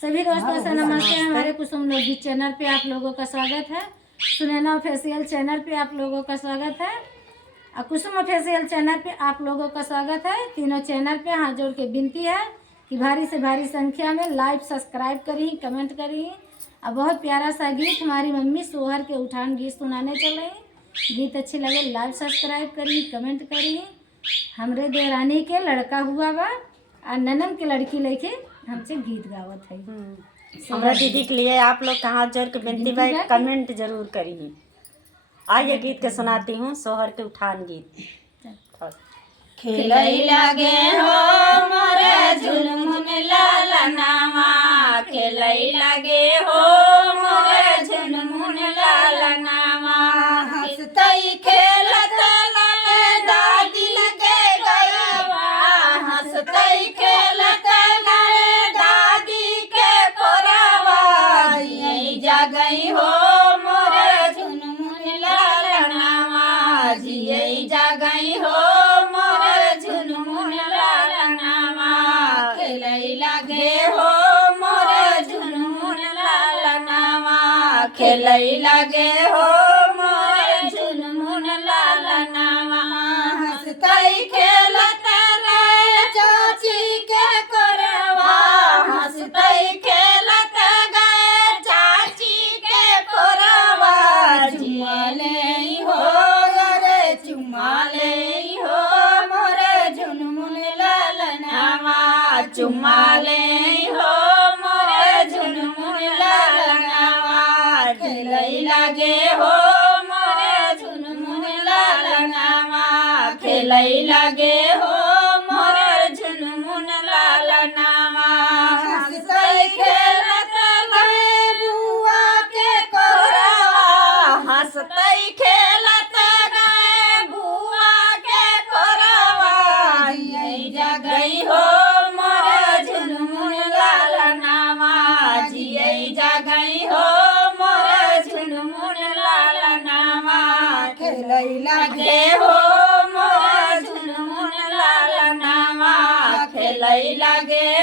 सभी दोस्तों से नमस्ते। हमारे कुसुम लोकगीत चैनल पे आप लोगों का स्वागत है। सुनैना ऑफिशियल चैनल पे आप लोगों का स्वागत है और कुसुम ऑफिशियल चैनल पे आप लोगों का स्वागत है। तीनों चैनल पे हाथ जोड़ के विनती है कि भारी से भारी संख्या में लाइव सब्सक्राइब करी, कमेंट करी। और बहुत प्यारा सा गीत हमारी मम्मी सोहर के उठान गीत सुनाने चल रही। गीत अच्छी लगे लाइव सब्सक्राइब करी, कमेंट करी। हमरे देवरानी के लड़का हुआ बा और ननन के लड़की लेके हमसे गीत गावत है। हमारा दीदी के लिए आप लोग का हाथ जोड़ के विनती भाई कमेंट जरूर करिए। आइए गीत के सुनाती हूँ, सोहर के उठान गीत। खेलई लगे हो मोरे झुनमुन लालनावा, खेलई लगे हो मोरे झुनमुन लालनावा। हंसतई खेलत लगे दादी लगे गयवा, हंसतई खेलत लगे दादी के कोरावा। जियई जागई हो मोरे झुनमुन लालनावा, जियई जागई हो खेलई लगे हो मोरे झुनमुन लालनावा। हंसतई खेलत गए चाची के कोरवा, हंसतई खेलत गए चाची के कोरवा। चुमा ले हो रे चुमा ले हो मोरे झुनमुन लालनावा, चुमा ले हो मोरे झुनमुन लालनावा। खेलई लगे हो मोरे झुनमुन लालनावा, खेलई लगे हो मोरे झुनमुन लालनावा। हंसतई खेलत गए बुआ के कोरवा, हंसतई खेलत गए बुआ के कोरवा। जियई जागई हो मोरे झुनमुन लालनावा, जियई जागई हो खेलई लगे हो मोरे झुनमुन लालनावा, खेलई लगे